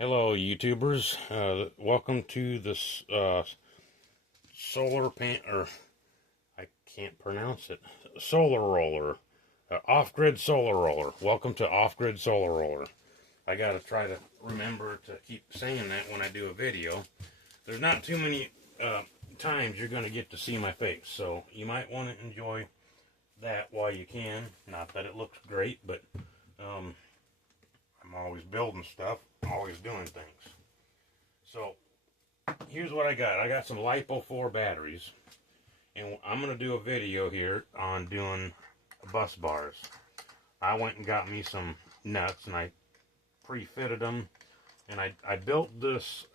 Hello, YouTubers. Welcome to this solar pan, or I can't pronounce it. Solar roller, off-grid solar roller. Welcome to off-grid solar roller. I gotta try to remember to keep saying that when I do a video. There's not too many times you're gonna get to see my face, so you might want to enjoy that while you can. Not that it looks great, but I'm always building stuff, always doing things. So here's what I got. I got some lifepo4 batteries, and I'm going to do a video here on doing bus bars. I went and got me some nuts, and I pre-fitted them, and I built this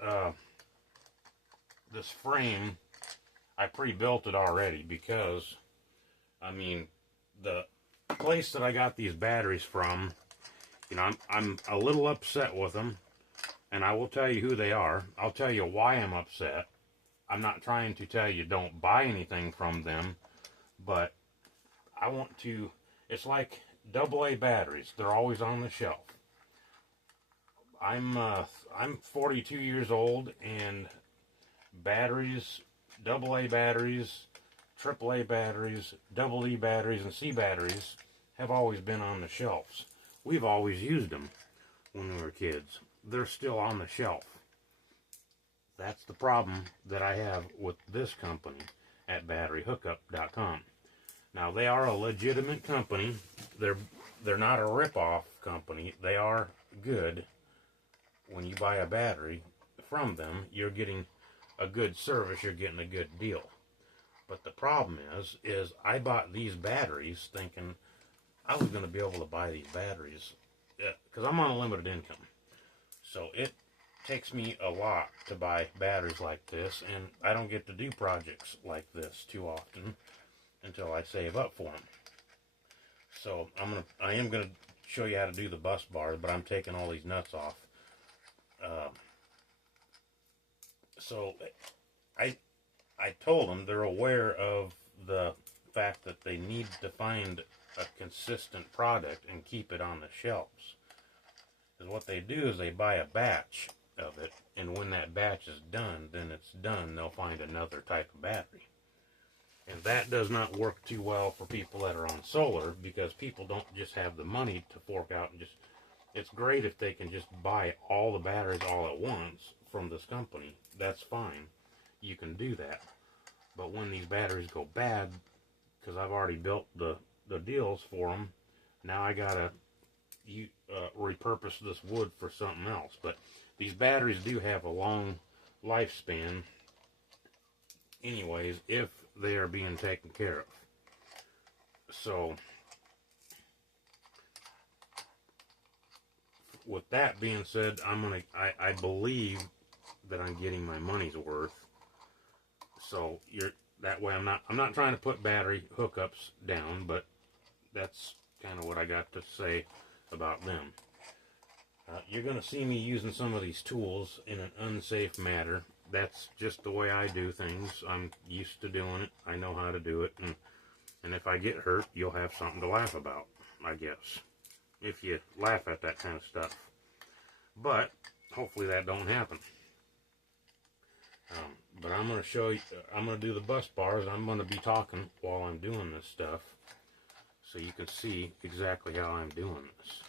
this frame. I pre-built it already because, I mean, the place that I got these batteries from, you know, I'm a little upset with them, and I will tell you who they are. I'll tell you why I'm upset. I'm not trying to tell you don't buy anything from them, but I want to, it's like AA batteries. They're always on the shelf. I'm 42 years old, and batteries, AA batteries, AAA batteries, EE batteries, and C batteries have always been on the shelves. We've always used them when we were kids. They're still on the shelf. That's the problem that I have with this company at batteryhookup.com. Now, they are a legitimate company. They're not a rip-off company. They are good. When you buy a battery from them, you're getting a good service. You're getting a good deal. But the problem is I bought these batteries thinking I was going to be able to buy these batteries because I'm on a limited income. So it takes me a lot to buy batteries like this, and I don't get to do projects like this too often until I save up for them. So I am gonna show you how to do the bus bars, but I'm taking all these nuts off. So I told them they're aware of the fact that they need to find a consistent product and keep it on the shelves. Because what they do is they buy a batch of it, and when that batch is done, then it's done. They'll find another type of battery. And that does not work too well for people that are on solar, because people don't just have the money to fork out and just, it's great if they can just buy all the batteries all at once from this company. That's fine. You can do that. But when these batteries go bad, because I've already built the deals for them, now I gotta repurpose this wood for something else. But these batteries do have a long lifespan anyways, if they are being taken care of. So with that being said, I believe that I'm getting my money's worth. So that way I'm not trying to put battery hookups down, but that's kind of what I got to say about them. You're going to see me using some of these tools in an unsafe manner. That's just the way I do things. I'm used to doing it. I know how to do it. And if I get hurt, you'll have something to laugh about, I guess. If you laugh at that kind of stuff. But hopefully that don't happen. But I'm going to show you, I'm going to do the bus bars. I'm going to be talking while I'm doing this stuff, so you can see exactly how I'm doing this.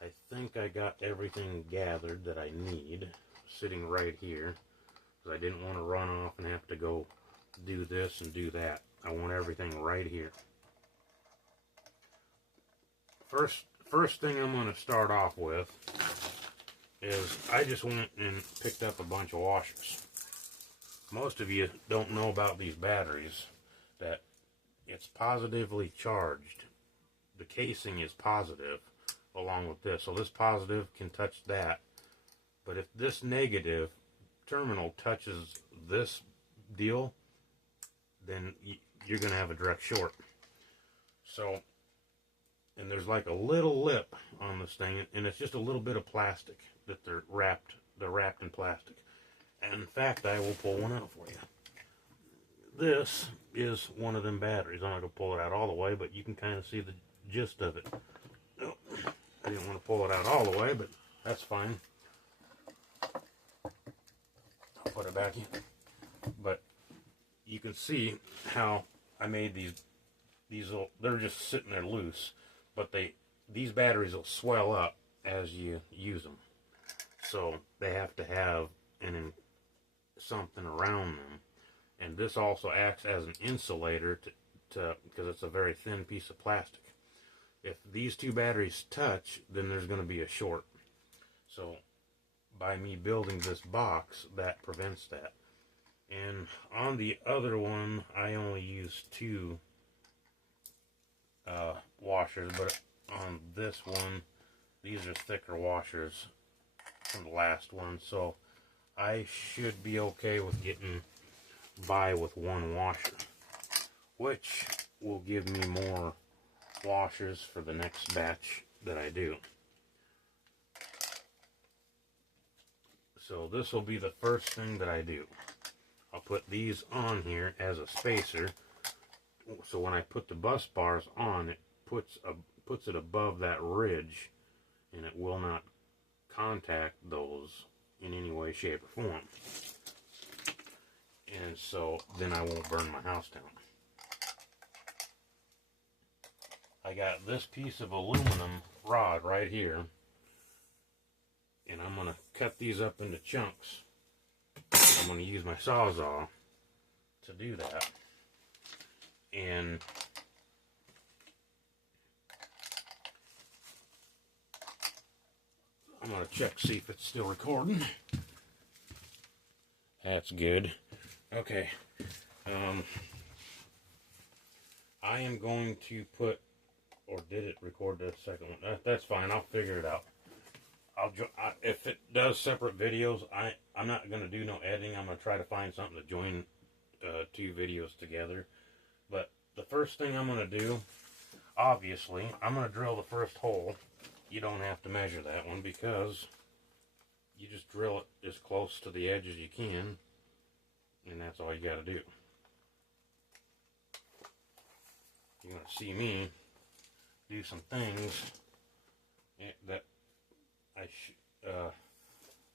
I think I got everything gathered that I need sitting right here, because I didn't want to run off and have to go do this and do that. I want everything right here. First thing I'm going to start off with is I just went and picked up a bunch of washers. Most of you don't know about these batteries, that it's positively charged. The casing is positive along with this. So this positive can touch that. But if this negative terminal touches this deal, then you're going to have a direct short. So, and there's like a little lip on this thing, and it's just a little bit of plastic that they're wrapped in plastic. And in fact, I will pull one out for you. This is one of them batteries. I'm not going to pull it out all the way, but you can kind of see the gist of it. Oh, I didn't want to pull it out all the way, but that's fine. put it back in. But you can see how I made these little, they're just sitting there loose, but these batteries will swell up as you use them. So they have to have something around them. And this also acts as an insulator because it's a very thin piece of plastic. If these two batteries touch, then there's going to be a short. So by me building this box, that prevents that. And on the other one, I only use 2 washers, but on this one, these are thicker washers from the last one, so I should be okay with getting by with 1 washer, which will give me more washers for the next batch that I do. So this will be the first thing that I do. I'll put these on here as a spacer, so when I put the bus bars on, it puts it above that ridge, and it will not contact those in any way, shape, or form. And so then I won't burn my house down. I got this piece of aluminum rod right here, and I'm going to cut these up into chunks. I'm going to use my Sawzall to do that. And I'm going to check, see if it's still recording. That's good. Okay. I am going to put, or did it record the second one? That's fine. I'll figure it out. If it does separate videos, I'm not going to do no editing. I'm going to try to find something to join 2 videos together. But the first thing I'm going to do, obviously, I'm going to drill the first hole. You don't have to measure that one because you just drill it as close to the edge as you can, and that's all you got to do. You're going to see me do some things that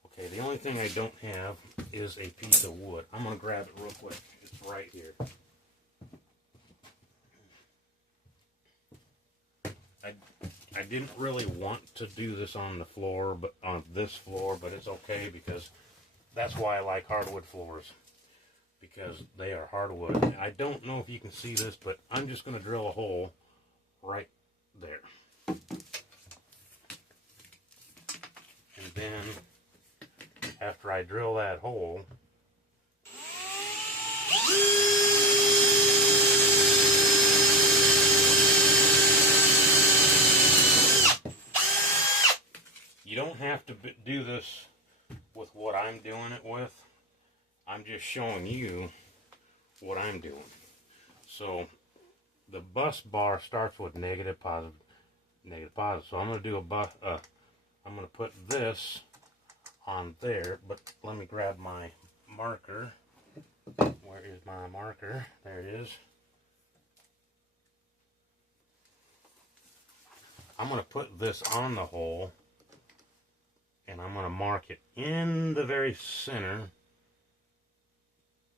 okay, the only thing I don't have is a piece of wood. I'm going to grab it real quick. It's right here. I didn't really want to do this on the floor, but on this floor, but it's okay because that's why I like hardwood floors, because they are hardwood. I don't know if you can see this, but I'm just going to drill a hole right there. And then after I drill that hole, you don't have to do this with what I'm doing it with. I'm just showing you what I'm doing. So the bus bar starts with negative, positive, negative, positive. So I'm going to do I'm going to put this on there, but let me grab my marker. Where is my marker? There it is. I'm going to put this on the hole, and I'm going to mark it in the very center,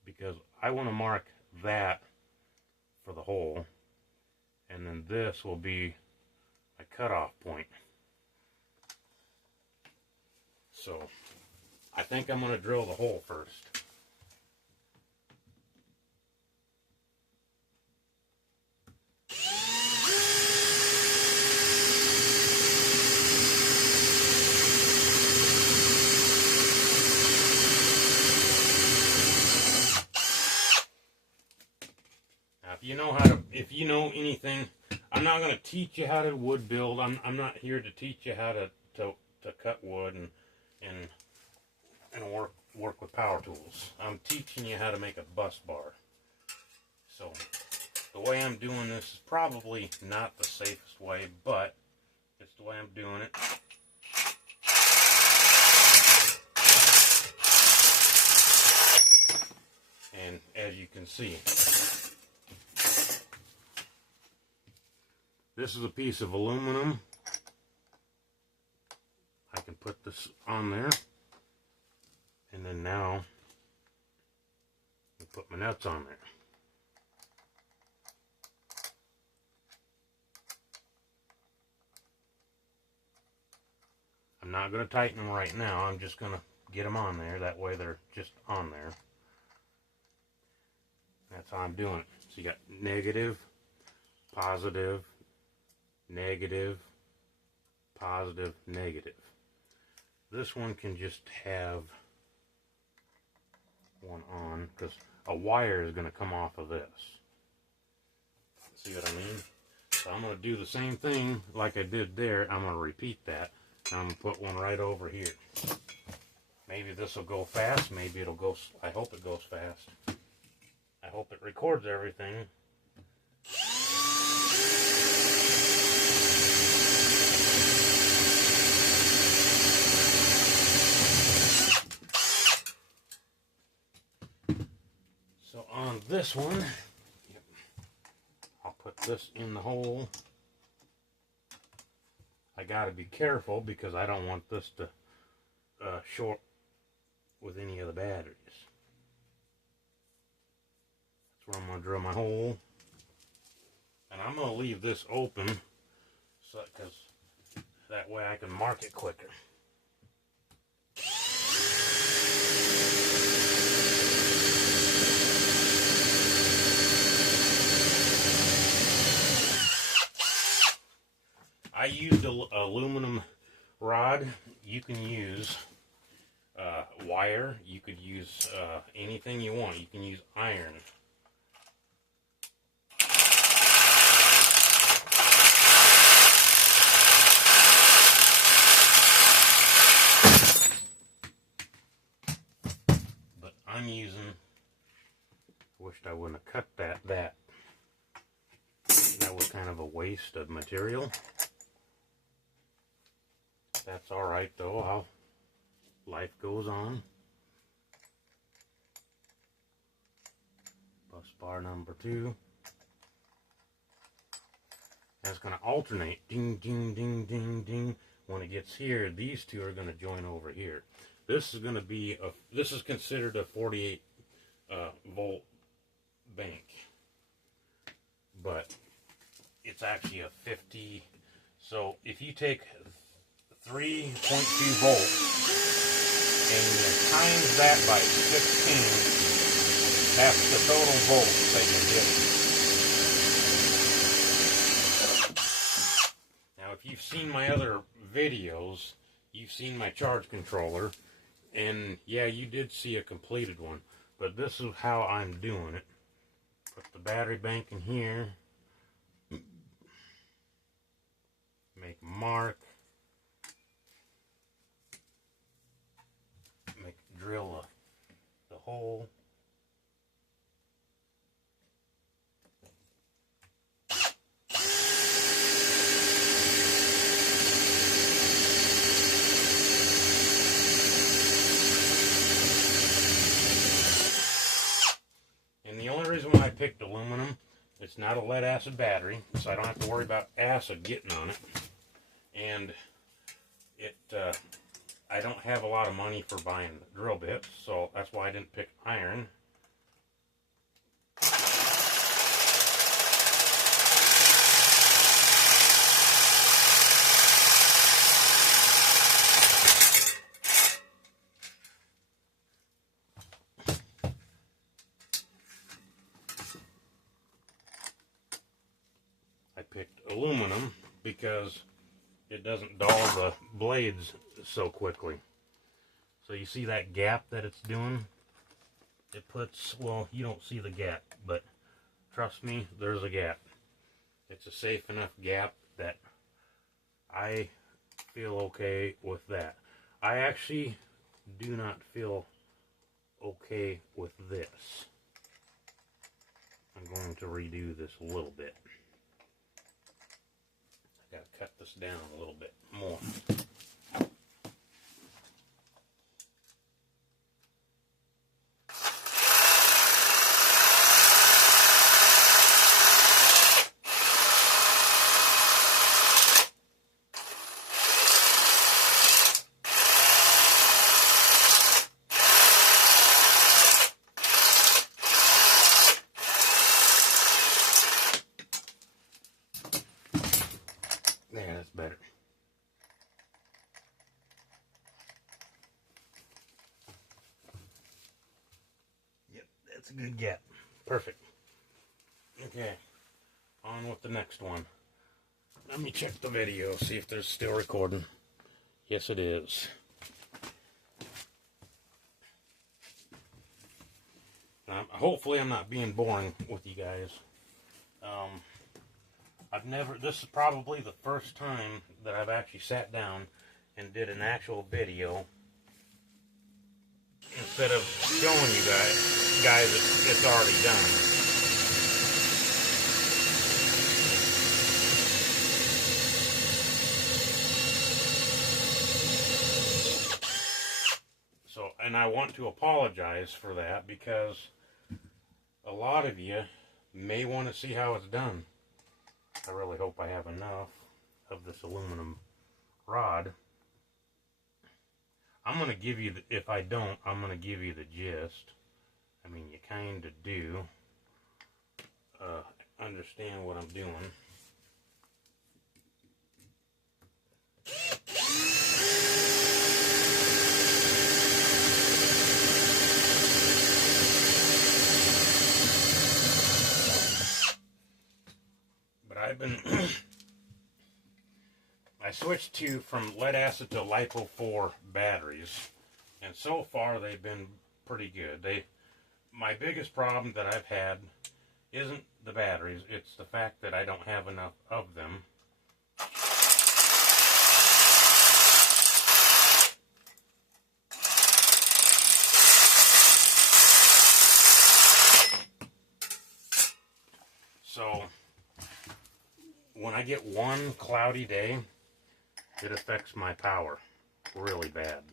because I want to mark that for the hole, and then this will be a cutoff point. So I think I'm going to drill the hole first. If you know anything, I'm not going to teach you how to wood build. I'm not here to teach you how to cut wood and work with power tools. I'm teaching you how to make a bus bar. So the way I'm doing this is probably not the safest way, but it's the way I'm doing it. And as you can see, this is a piece of aluminum. I can put this on there. And then now Put my nuts on there. I'm not going to tighten them right now. I'm just going to get them on there. That way they're just on there. That's how I'm doing it. So you got negative, positive, negative, positive, negative. This one can just have one on because a wire is going to come off of this. See what I mean? So I'm going to do the same thing like I did there. I'm going to repeat that. I'm going to put one right over here. Maybe this will go fast. Maybe it'll go, I hope it goes fast. I hope it records everything. So on this one, I'll put this in the hole. I gotta be careful because I don't want this to short with any of the batteries. That's where I'm gonna drill my hole, and I'm gonna leave this open so because that way I can mark it quicker. I used aluminum rod. You can use wire. You could use anything you want. You can use iron. But I'm using, wished I wouldn't have cut that. That was kind of a waste of material. That's all right though. Life goes on. Bus bar number 2. That's going to alternate. Ding, ding, ding, ding, ding. When it gets here, these two are going to join over here. This is going to be this is considered a 48 volt bank, but it's actually a 50. So if you take 3.2 volts and you times that by 16, that's the total volts that you get. Now if you've seen my other videos, you've seen my charge controller, and yeah, you did see a completed one, but this is how I'm doing it. Put the battery bank in here, make a mark, drill the hole. And the only reason why I picked aluminum, it's not a lead acid battery, so I don't have to worry about acid getting on it. And I don't have a lot of money for buying drill bits, so that's why I didn't pick iron. I picked aluminum because it doesn't dull the blades so quickly. So you see that gap that it's doing? It puts, well, you don't see the gap, but trust me, there's a gap. It's a safe enough gap that I feel okay with that. I actually do not feel okay with this. I'm going to redo this a little bit. I gotta cut this down a little bit more. That's a good gap. Perfect. Okay, on with the next one. Let me check the video, see if they're still recording. Yes, it is. Hopefully I'm not being boring with you guys. This is probably the first time that I've actually sat down and did an actual video instead of showing you guys it's already done. So, and I want to apologize for that because a lot of you may want to see how it's done. I really hope I have enough of this aluminum rod. I'm going to give you, if I don't, I'm going to give you the gist. I mean, you kind of do understand what I'm doing. I switched from lead acid to lifepo4 batteries, and so far they've been pretty good. My biggest problem that I've had isn't the batteries, it's the fact that I don't have enough of them. So when I get one cloudy day, it affects my power really bad.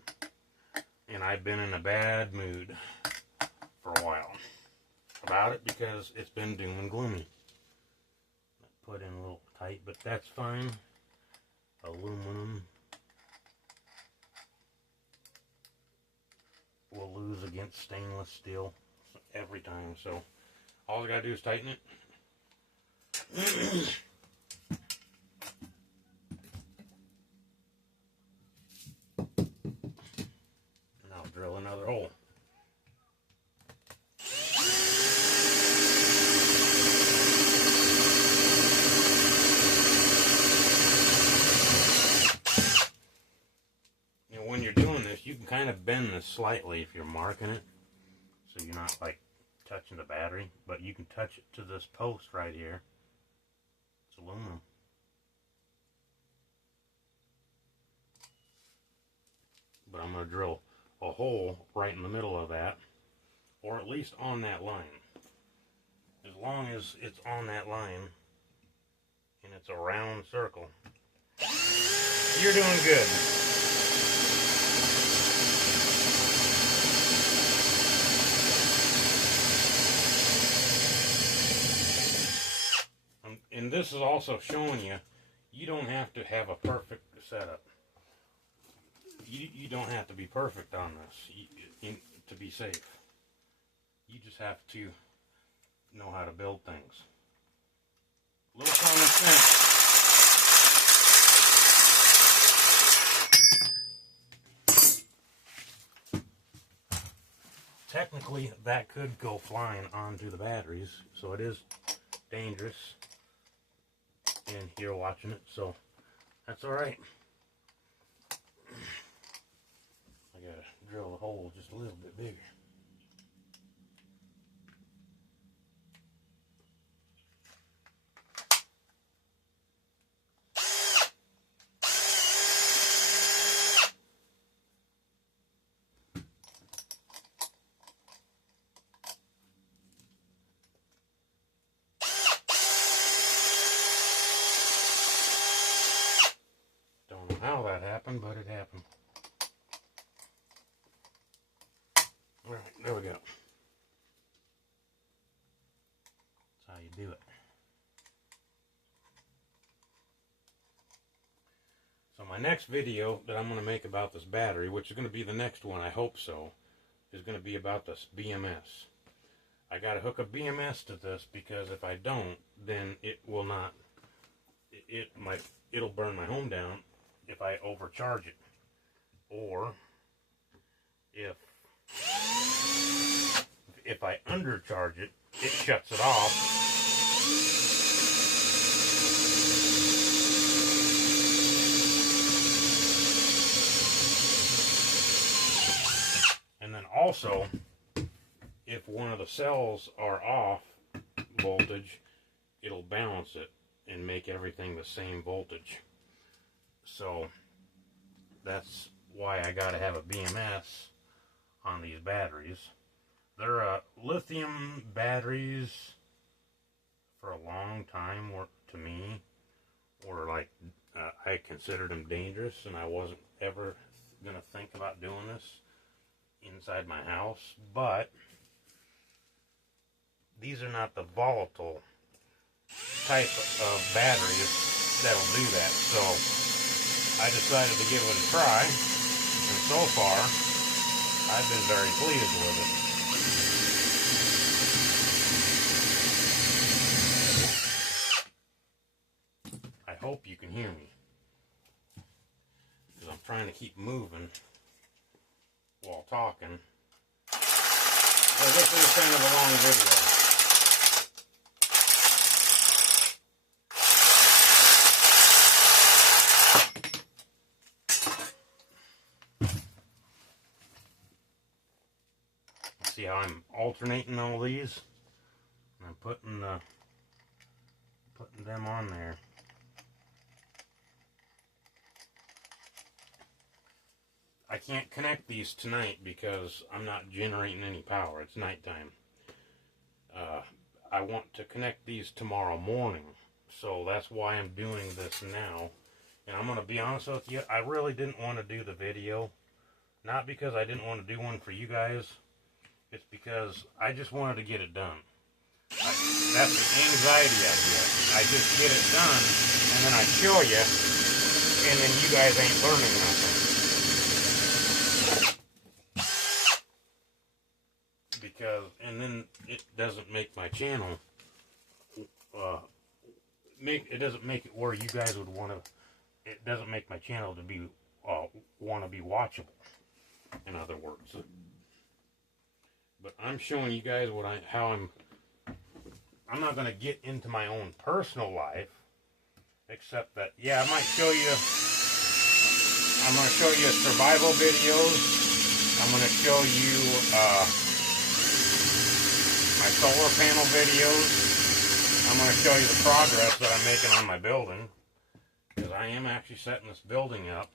And I've been in a bad mood for a while about it because it's been doom and gloomy. Put in a little tight, but that's fine. Aluminum will lose against stainless steel every time. So all I gotta do is tighten it. Drill another hole. You know, when you're doing this, you can kind of bend this slightly if you're marking it, so you're not like touching the battery, but you can touch it to this post right here. It's aluminum. But I'm going to drill a hole right in the middle of that, or at least on that line. As long as it's on that line and it's a round circle, you're doing good. And this is also showing you, you don't have to have a perfect setup. You don't have to be perfect on this to be safe. You just have to know how to build things. A little common sense. Technically, that could go flying onto the batteries, so it is dangerous. And you're watching it, so that's alright. I gotta drill the hole just a little bit bigger. Don't know how that happened, but it happened. Alright, there we go. That's how you do it. So my next video that I'm going to make about this battery, which is going to be the next one, I hope so, is going to be about this BMS. I got to hook a BMS to this because if I don't, then it will not, it'll burn my home down if I overcharge it. Or if if I undercharge it, it shuts it off. And then also, if one of the cells are off voltage, it'll balance it and make everything the same voltage. So that's why I gotta have a BMS on these batteries. They're lithium batteries for a long time, to me, were like, I considered them dangerous, and I wasn't ever gonna think about doing this inside my house. But these are not the volatile type of batteries that'll do that. So I decided to give it a try, and so far I've been very pleased with it. I hope you can hear me, because I'm trying to keep moving while talking. So this is kind of a long video. See how I'm alternating all these? I'm putting them on there. I can't connect these tonight because I'm not generating any power. It's nighttime. I want to connect these tomorrow morning, so that's why I'm doing this now. And I'm going to be honest with you, I really didn't want to do the video. Not because I didn't want to do one for you guys. It's because I just wanted to get it done. That's the anxiety I get. I just get it done, and then I show you, and then you guys ain't learning nothing. And then it doesn't make my channel, it doesn't make it where you guys would want to, it doesn't make my channel to be, want to be watchable, in other words. But I'm showing you guys I'm not going to get into my own personal life, except that, yeah, I might show you, I'm going to show you survival videos. I'm going to show you, my solar panel videos. I'm going to show you the progress that I'm making on my building, because I am actually setting this building up.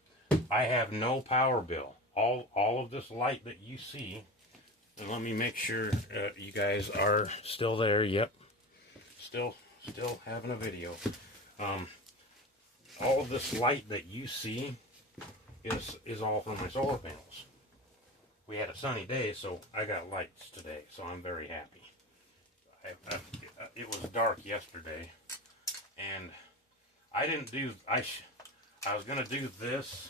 I have no power bill. All of this light that you see, and let me make sure you guys are still there. Yep, still having a video. All of this light that you see is all from my solar panels. We had a sunny day, so I got lights today, so I'm very happy. It was dark yesterday, and I didn't do, I was going to do this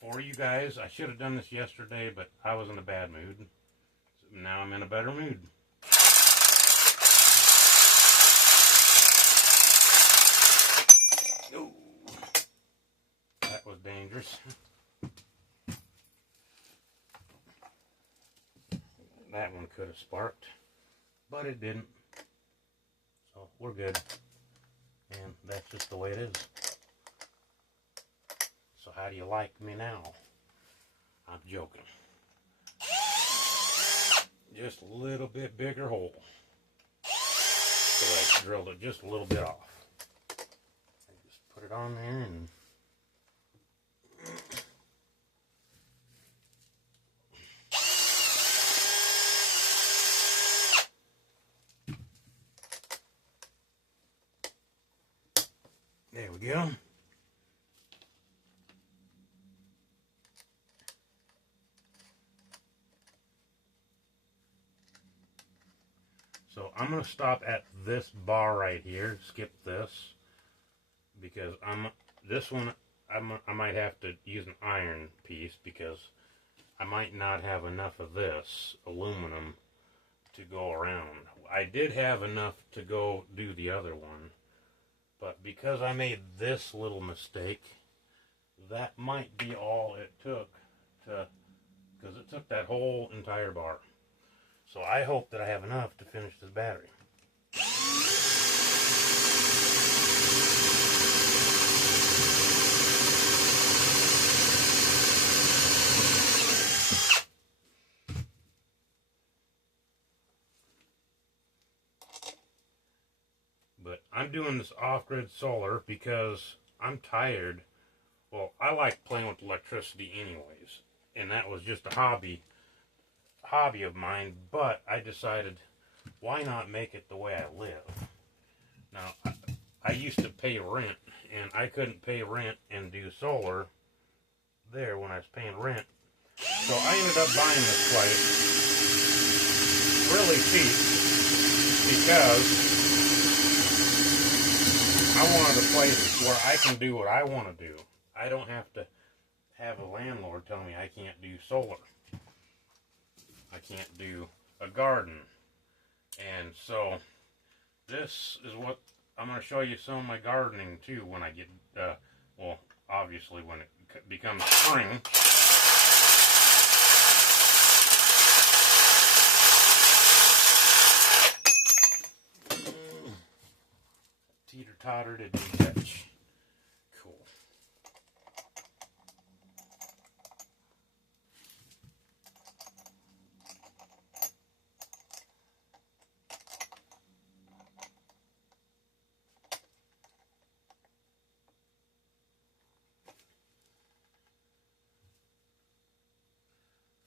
for you guys. I should have done this yesterday, but I was in a bad mood. So now I'm in a better mood. Ooh, that was dangerous. That one could have sparked, but it didn't. So we're good. And that's just the way it is. So how do you like me now? I'm joking. Just a little bit bigger hole. So I drilled it just a little bit off. I just put it on there and there we go. So I'm going to stop at this bar right here, skip this, because I might have to use an iron piece, because I might not have enough of this aluminum to go around. I did have enough to go do the other one, but because I made this little mistake, that might be all it took to, because it took that whole entire bar. So I hope that I have enough to finish this battery. But I'm doing this off-grid solar because I'm tired. Well, I like playing with electricity anyways, and that was just a hobby of mine, but I decided, why not make it the way I live? Now, I used to pay rent, and I couldn't pay rent and do solar there when I was paying rent. So I ended up buying this place really cheap because I wanted a place where I can do what I want to do. I don't have to have a landlord tell me I can't do solar. I can't do a garden. And so this is what I'm going to show you some of my gardening too when I get, well, obviously when it becomes spring. Teeter-totter to detach. Cool.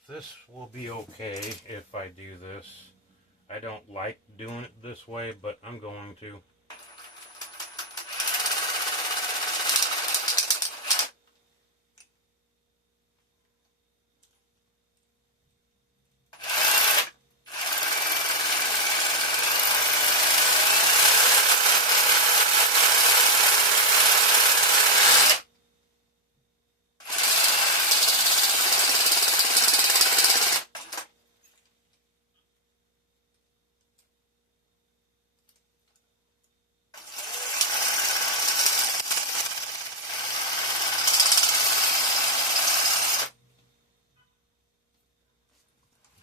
This will be okay if I do this. I don't like doing it this way, but I'm going to.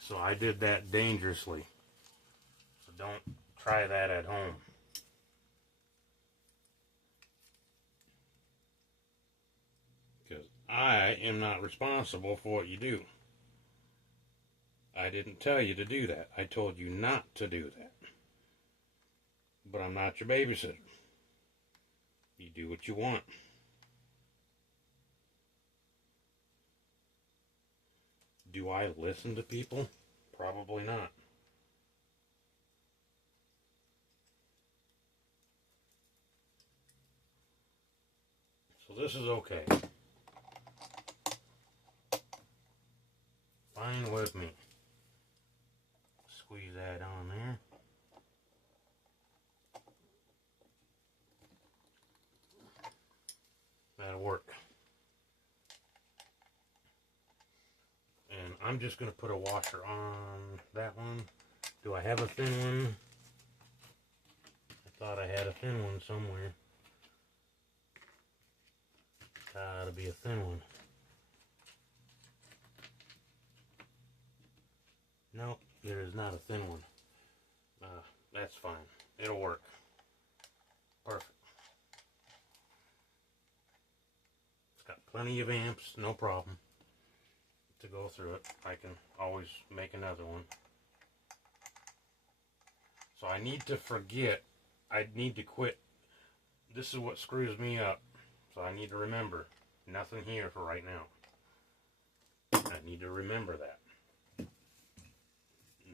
So I did that dangerously. So don't try that at home. Because I am not responsible for what you do. I didn't tell you to do that. I told you not to do that. But I'm not your babysitter. You do what you want. Do I listen to people? Probably not. So this is okay. Fine with me. Squeeze that on there. That'll work. And I'm just going to put a washer on that one. Do I have a thin one? I thought I had a thin one somewhere. Gotta be a thin one. Nope, there is not a thin one. That's fine. It'll work. Perfect. It's got plenty of amps, no problem. To go through it, I can always make another one. So I need to forget, I need to quit. This is what screws me up. So I need to remember, nothing here for right now. I need to remember that. And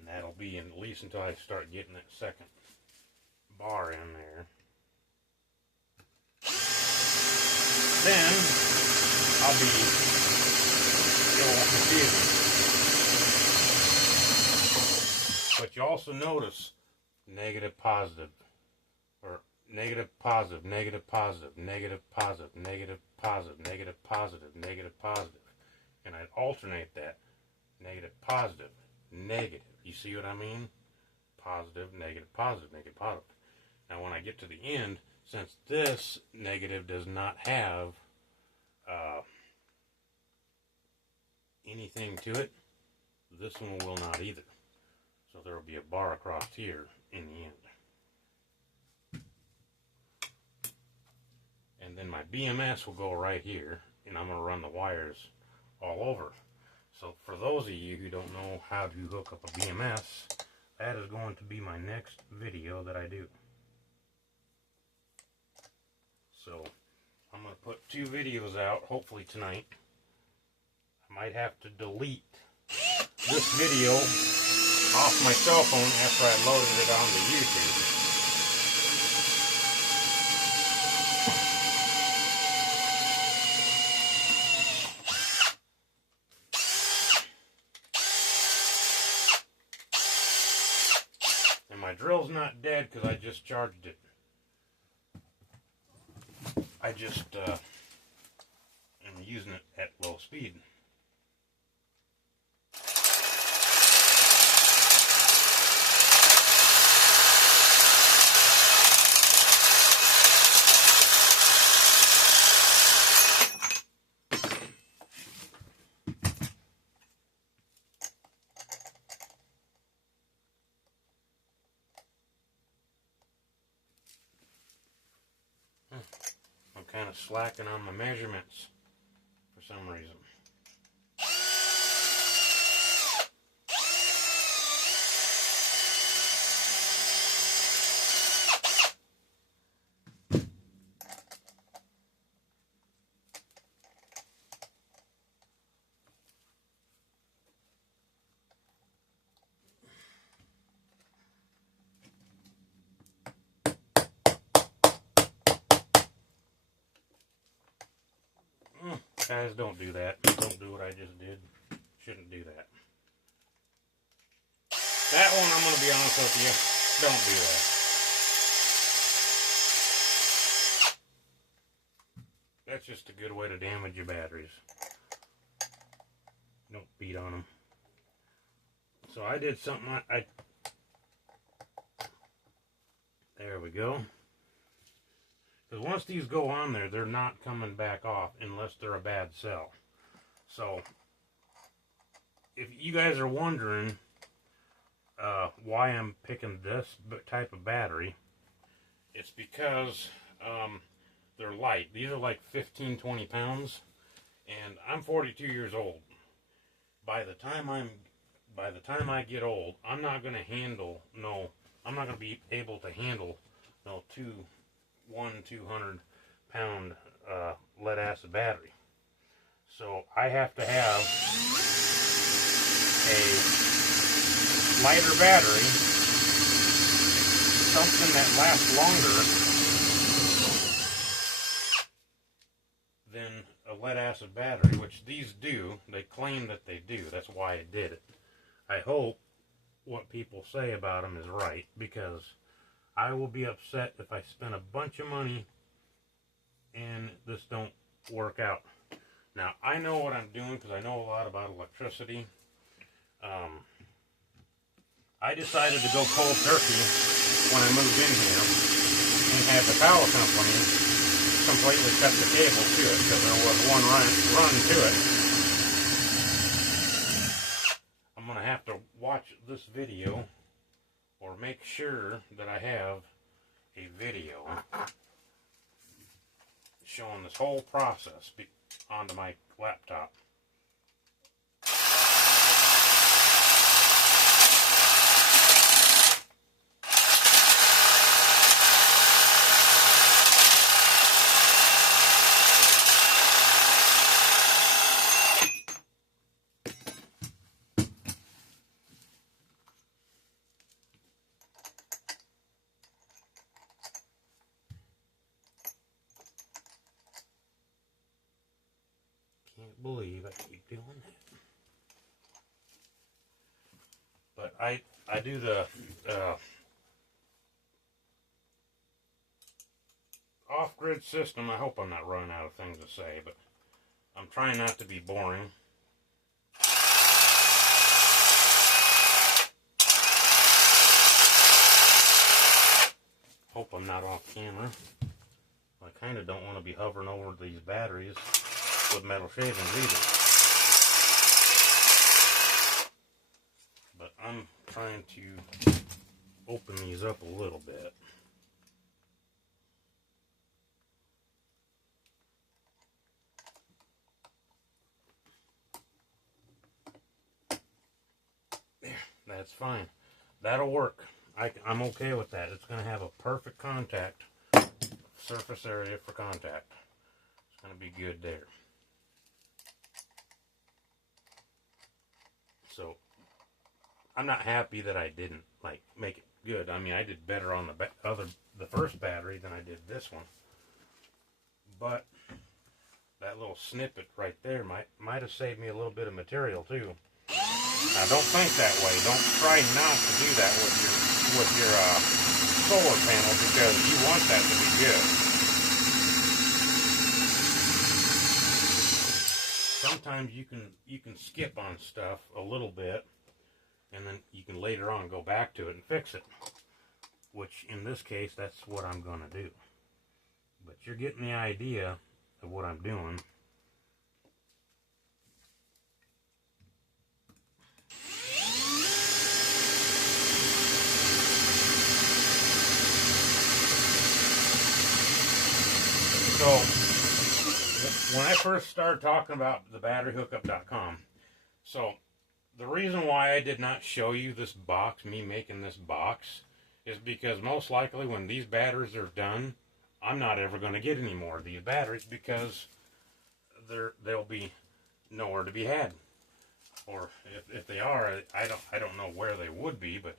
that'll be at least until I start getting that second bar in there. Then I'll be, it won't confuse me. But you also notice negative, positive, or negative, positive, negative, positive, negative, positive, negative, positive, negative, positive, negative, positive. And I'd alternate that. Negative, positive, negative. You see what I mean? Positive, negative, positive, negative, positive. Now when I get to the end, since this negative does not have anything to it, this one will not either. So there will be a bar across here in the end. And then my BMS will go right here, and I'm going to run the wires all over. So for those of you who don't know how to hook up a BMS, that is going to be my next video that I do. So I'm going to put 2 videos out, hopefully tonight. I might have to delete this video off my cell phone after I loaded it onto YouTube. And my drill's not dead because I just charged it. I just am using it at low speed. I'm kind of slacking on my measurements for some reason. Guys, don't do that. Don't do what I just did. Shouldn't do that. That one, I'm going to be honest with you, don't do that. That's just a good way to damage your batteries. Don't beat on them. So I did something, there we go. Because once these go on there, they're not coming back off unless they're a bad cell. So, if you guys are wondering why I'm picking this type of battery, it's because they're light. These are like 15, 20 pounds, and I'm 42 years old. By the time I get old, I'm not going to be able to handle no 200 pound lead acid battery. So I have to have a lighter battery, something that lasts longer than a lead acid battery, which these do. They claim that they do. That's why I did it. I hope what people say about them is right, because I will be upset if I spend a bunch of money and this don't work out. Now, I know what I'm doing because I know a lot about electricity. I decided to go cold turkey when I moved in here and had the power company completely cut the cable to it because there was one run to it. I'm going to have to watch this video or make sure that I have a video showing this whole process onto my laptop. Can't believe I keep doing that. But I do the off-grid system. I hope I'm not running out of things to say, but I'm trying not to be boring. Hope I'm not off camera. I kind of don't want to be hovering over these batteries with metal shavings either. But I'm trying trying to open these up a little bit. There, that's fine. That'll work. I'm okay with that. It's going to have a perfect contact, surface area for contact. It's going to be good there. So, I'm not happy that I didn't make it good. I mean, I did better on the first battery than I did this one. But that little snippet right there might have saved me a little bit of material too. Now, don't think that way. Don't try not to do that with your solar panel, because you want that to be good. Sometimes you can skip on stuff a little bit, and then you can later on go back to it and fix it. Which in this case, that's what I'm going to do. But you're getting the idea of what I'm doing. So, when I first started talking about the batteryhookup.com, so the reason why I did not show you this box, me making this box, is because most likely when these batteries are done, I'm not ever going to get any more of these batteries, because they'll be nowhere to be had. Or if they are, I don't know where they would be, but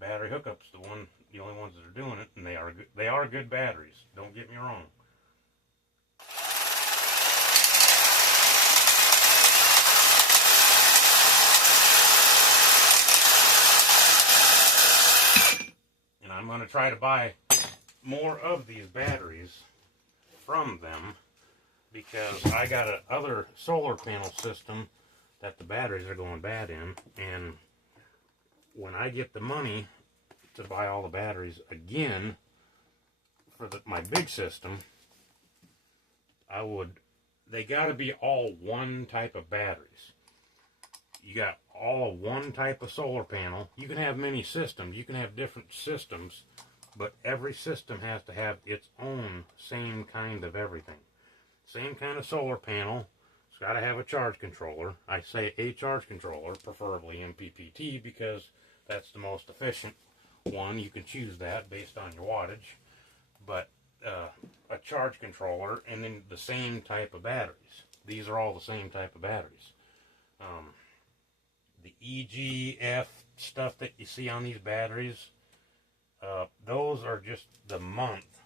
Battery Hookup's the only ones that are doing it, and they are good batteries. Don't get me wrong. I'm going to try to buy more of these batteries from them, because I got another solar panel system that the batteries are going bad in, and when I get the money to buy all the batteries again for my big system, they got to be all one type of batteries. You got all of one type of solar panel. You can have many systems. You can have different systems, but every system has to have its own same kind of everything. Same kind of solar panel. It's got to have a charge controller. I say a charge controller, preferably MPPT, because that's the most efficient one. You can choose that based on your wattage. But a charge controller, and then the same type of batteries. These are all the same type of batteries. The EGF stuff that you see on these batteries, those are just the month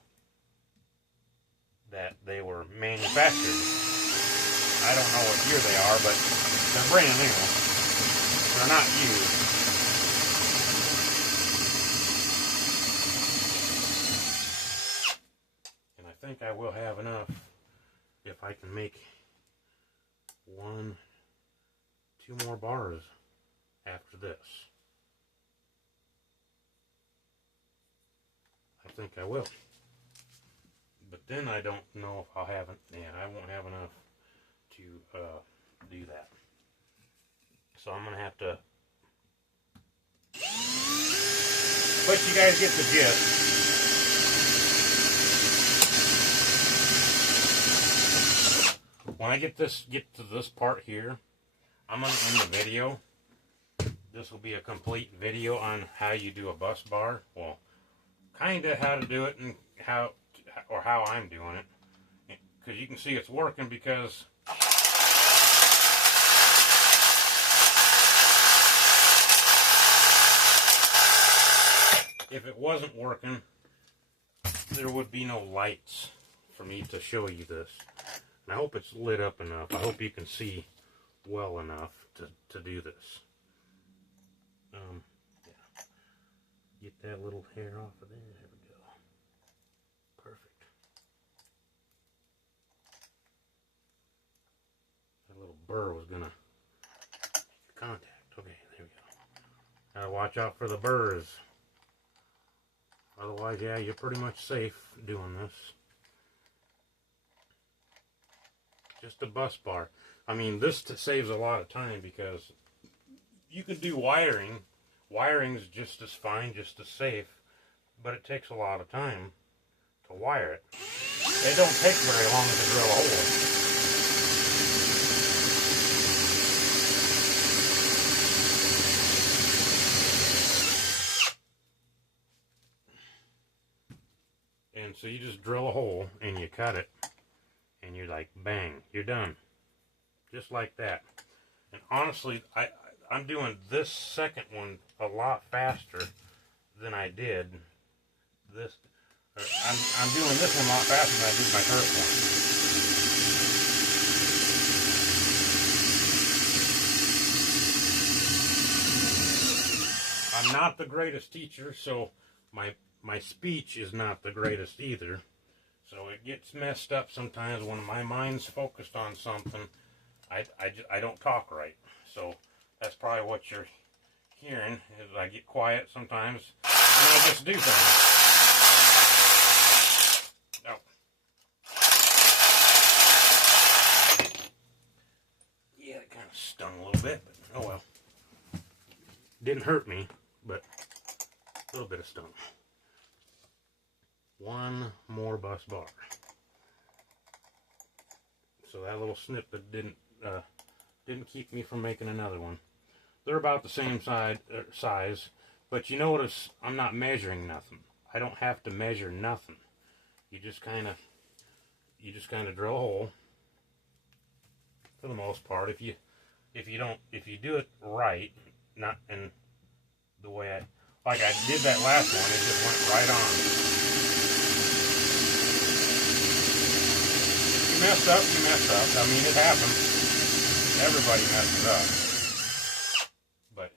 that they were manufactured. I don't know what year they are, but they're brand new. They're not used. And I think I will have enough if I can make 2 more bars after this. I think I will. But then I don't know if I won't have enough to do that. So I'm going to have to... But you guys get the gist. When I get to this part here, I'm going to end the video. This will be a complete video on how you do a bus bar. Well, kind of how to do it and how I'm doing it. Because you can see it's working, because if it wasn't working, there would be no lights for me to show you this. And I hope it's lit up enough. I hope you can see well enough to do this. Yeah. Get that little hair off of there. There we go. Perfect. That little burr was gonna contact. Okay, there we go. Gotta watch out for the burrs. Otherwise, yeah, you're pretty much safe doing this. Just a bus bar. I mean, this saves a lot of time, because you could do wiring Wiring's just as fine, just as safe, but it takes a lot of time to wire it. It don't take very long to drill a hole. And so you just drill a hole and you cut it, and you're like, bang, you're done. Just like that. And honestly, I'm doing this second one a lot faster than I did this. I'm doing this one a lot faster than I did my first one. I'm not the greatest teacher, so my speech is not the greatest either. So it gets messed up sometimes when my mind's focused on something. I don't talk right. So that's probably what you're hearing, is I get quiet sometimes and I just do things. Oh. Yeah, it kind of stung a little bit, but oh well. Didn't hurt me, but a little bit of stung. One more bus bar. So that little snippet didn't keep me from making another one. They're about the same size, but you notice I'm not measuring nothing. I don't have to measure nothing. You just kind of drill a hole for the most part. If you do it right, not in the way I did that last one, it just went right on. You messed up, you messed up. I mean, it happens. Everybody messes up. But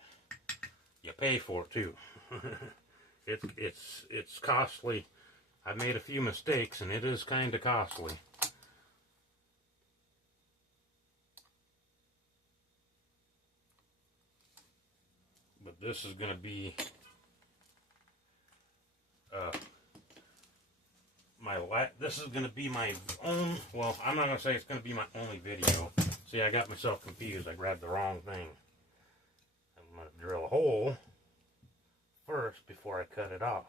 you pay for it too. It's costly. I've made a few mistakes and it is kind of costly. But this is going to be this is going to be my own, well, I'm not going to say it's going to be my only video. See, I got myself confused. I grabbed the wrong thing. I'm going to drill a hole first before I cut it off.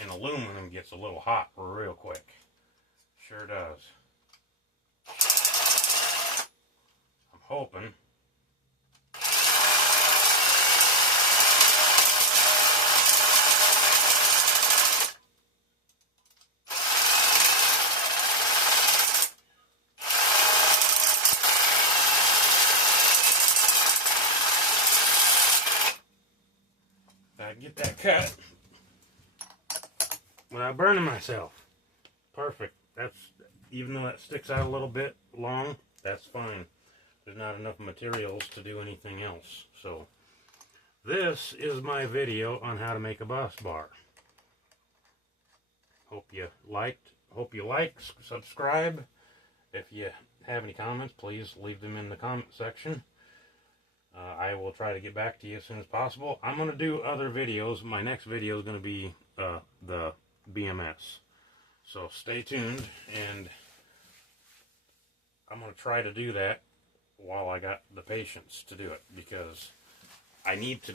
And aluminum gets a little hot real quick. Sure does. I'm hoping. I get that cut without burning myself. Perfect. That's, even though that sticks out a little bit long, that's fine. There's not enough materials to do anything else. So this is my video on how to make a bus bar. Hope you like, subscribe. If you have any comments, please leave them in the comment section. I will try to get back to you as soon as possible. I'm going to do other videos. My next video is going to be the BMS. So stay tuned, and I'm going to try to do that while I got the patience to do it, because I need to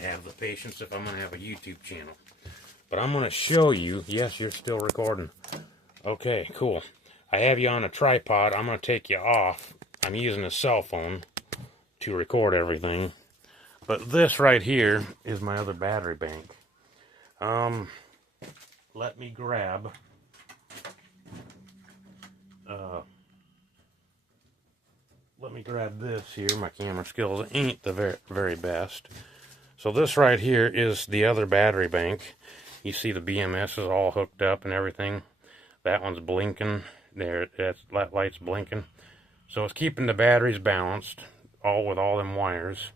have the patience if I'm going to have a YouTube channel. But I'm going to show you. Yes, you're still recording. Okay, cool. I have you on a tripod. I'm going to take you off. I'm using a cell phone to record everything. But this right here is my other battery bank. Let me grab this here. My camera skills ain't the very best. So this right here is the other battery bank. You see the BMS is all hooked up and everything. That one's blinking. There, that light's blinking. So it's keeping the batteries balanced, all with all them wires.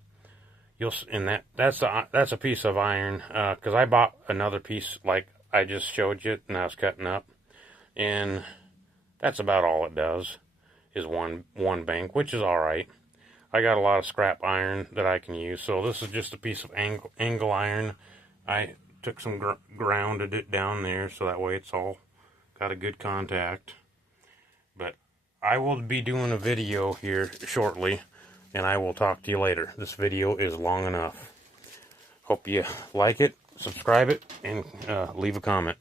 That's a piece of iron, because I bought another piece like I just showed you and I was cutting up, and That's about all it does, is one bank, which is alright. I got a lot of scrap iron that I can use, so this is just a piece of angle iron. I took some grounded it down there, so that way it's all got a good contact. But I will be doing a video here shortly, and I will talk to you later. This video is long enough. Hope you like it, subscribe it, and leave a comment.